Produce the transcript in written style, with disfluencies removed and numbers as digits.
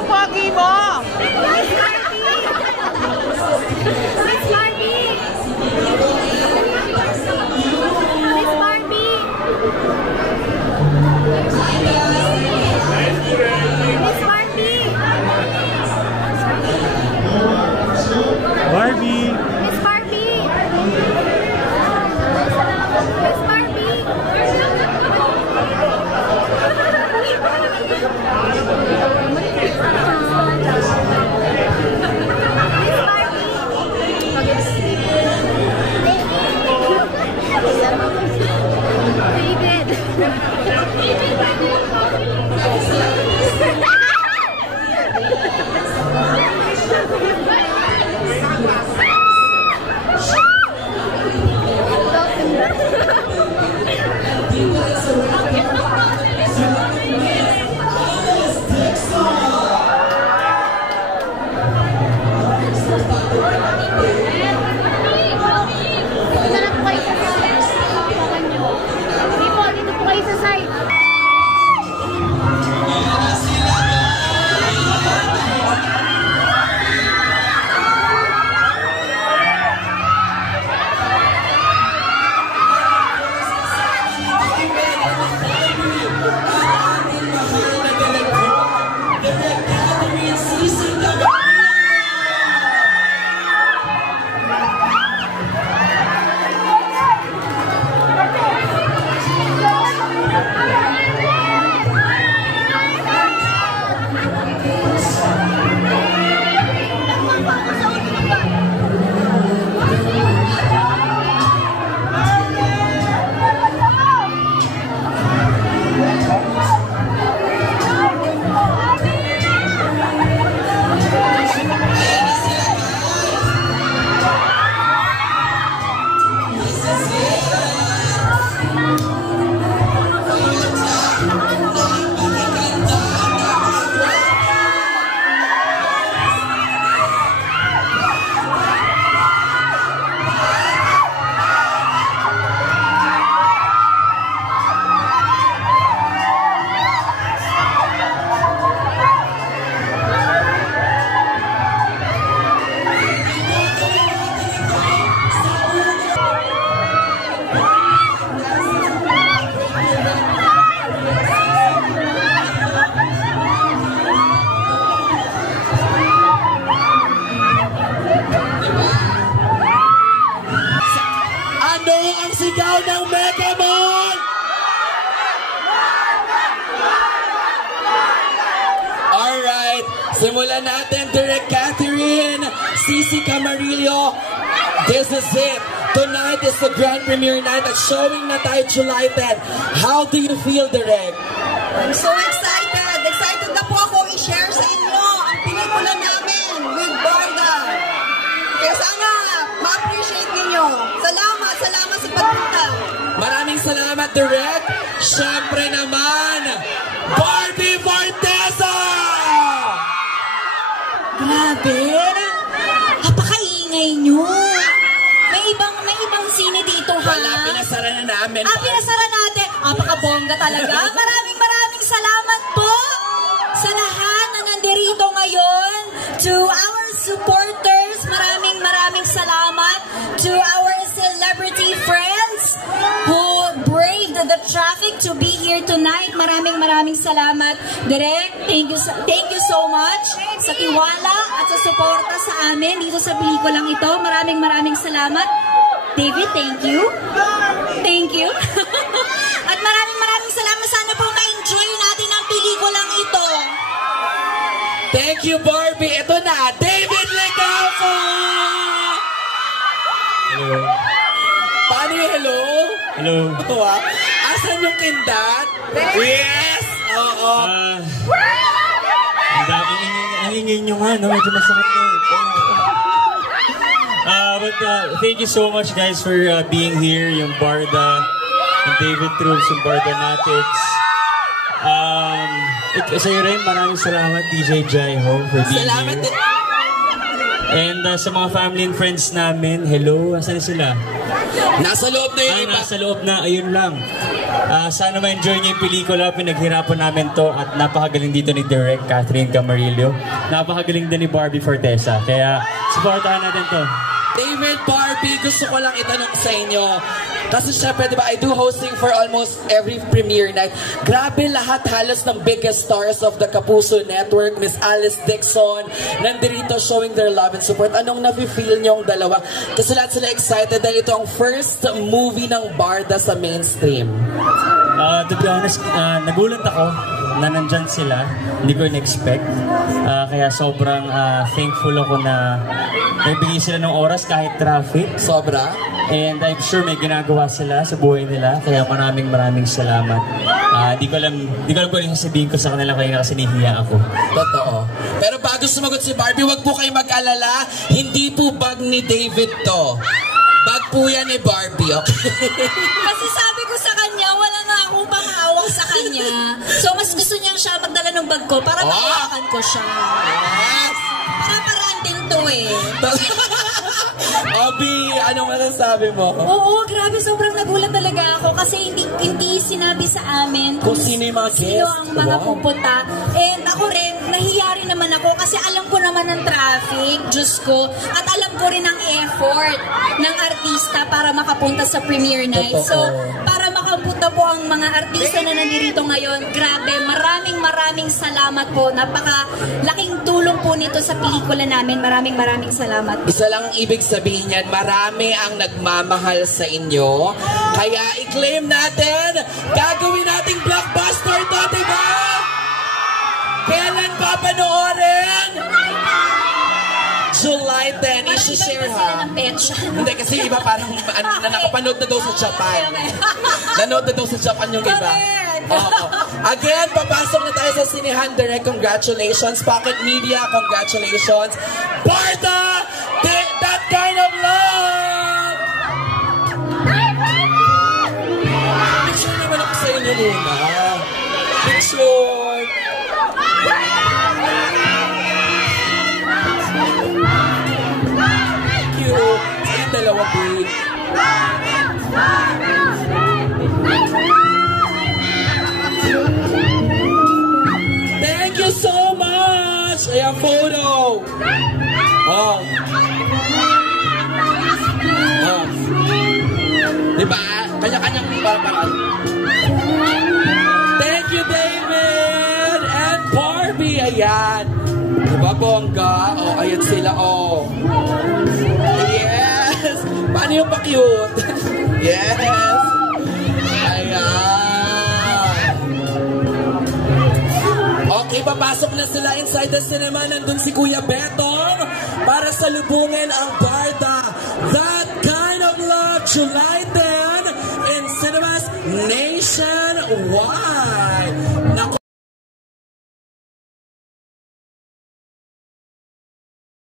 yung pogi mo? Miss Barbie! Miss Barbie! Miss Barbie! Barbie! Miss Barbie! Miss Barbie! Simulan natin, Direct Catherine, Cici Camarillo. This is it. Tonight is the grand premiere night at showing na tayo July 10. How do you feel, Direct? I'm so excited. Excited na po ako i-share sa inyo ang pelikula namin with Barda. Kaya sana ma-appreciate ninyo. Salamat sa pagpunta. Maraming salamat, Direct. Siyempre naman, Barbie Forteza! Grabe! Napakaingay nyo! May ibang sine dito, ha? Wala, pinasara na namin. Pinasara natin. Napakabongga talaga. Maraming salamat po sa lahat na nandirito ngayon. To our supporters, maraming salamat. To our celebrity friends who braved the traffic to be here tonight. Maraming salamat. Direk, thank you so much sa tiwala at sa suporta sa amin dito sa pelikulang ito. Maraming salamat. David, thank you. Thank you. At maraming salamat. Sana po ma-enjoy natin ang pelikulang ito. Thank you, Barbie. Ito na, David Legalfo! Hello. Paano yung hello? Hello. Ito asan yung kindat? Yes! Oo. Ang ingay nyo nga, no? Medyo masakit na. But thank you so much, guys, for being here. Yung Barda, yung David Troops, yung Barda Natics. Sa'yo rin, maraming salamat, DJ Jai Ho, for being Salamat here. And sa mga family and friends namin, hello, asan sila? Nasa loob na yung iba. Nasa loob na, ayun lang. Sana ma-enjoy niyo yung pelikula. Pinaghirapan namin to at napakagaling dito ni Direk Catherine Camarillo. Napakagaling din ni Barbie Fortesa. Kaya supportahan natin to. David, Barbie, gusto ko lang itanong sa inyo. Kasi syempre, di ba, I do hosting for almost every premiere night. Grabe lahat halos ng biggest stars of the Kapuso Network, Miss Alice Dixon, nandirito showing their love and support. Anong nafe-feel niyong dalawa? Kasi lahat sila excited dahil ito ang first movie ng Barda sa mainstream. To be honest, nagulat ako na nandyan sila. Hindi ko in-expect. Kaya sobrang thankful ako na nagbigay sila ng oras kahit traffic. Sobra. And I'm sure may ginagawa sila sa buhay nila. Kaya maraming salamat. Di ko alam kung ano sasabihin ko sa kanila kaya kasi nahihiya ako. Totoo. Pero bago sumagot si Barbie, wag po kayo mag-alala. Hindi po bag ni David to. Bag po yan ni Barbie, okay? Kasi sabi ko sa kanya, wala nga akong pangawak sa kanya. So mas gusto niyang siya magdala ng bag ko para mahawakan ko siya. Yes! Paraan din to eh. Obi, anong masasabi mo? Oo, grabe, sobrang nagulat talaga ako kasi hindi sinabi sa amin Kung sino yung mga sino guest. ang mga pupunta. And ako rin, nahiya rin naman ako kasi alam ko naman ang traffic, Diyos ko, at alam ko rin ang effort ng artista para makapunta sa premiere night. Totoo. So, para makapunta po ang mga artista na nandito ngayon, grabe, maraming salamat po. Napakalaking tulong po nito sa pelikula namin. Maraming salamat. Isa lang ang ibig sabihin yan, marami ang nagmamahal sa inyo. Kaya i-claim natin, gagawin nating blockbuster to, diba? Kailan ba panoorin? July 10, isi-share ha. Hindi kasi iba parang nakapanood na daw sa Japan. Nanood na daw sa Japan yung iba. Oo. Again, papasok na tayo sa Sinehan Direct. Congratulations. Pocket Media, congratulations. Barda! That kind of love! Picture naman ako sa inyo muna. Picture! Thank you. Sa yung dalawa, babe. Thank you so much! Ayan, photo! Oh. Oh. Diba? Kanya-kanyang parang. Thank you, David! And Barbie, ayan. Diba, bongga? Oh, ayan sila, oh. Yes! Paano yung pa-cute? Yes! Ayan! Okay, papasok na sila inside the cinema. Nandun si Kuya Betong para salubungin ang Barda. That Kind of Love, July 10 in cinemas nationwide.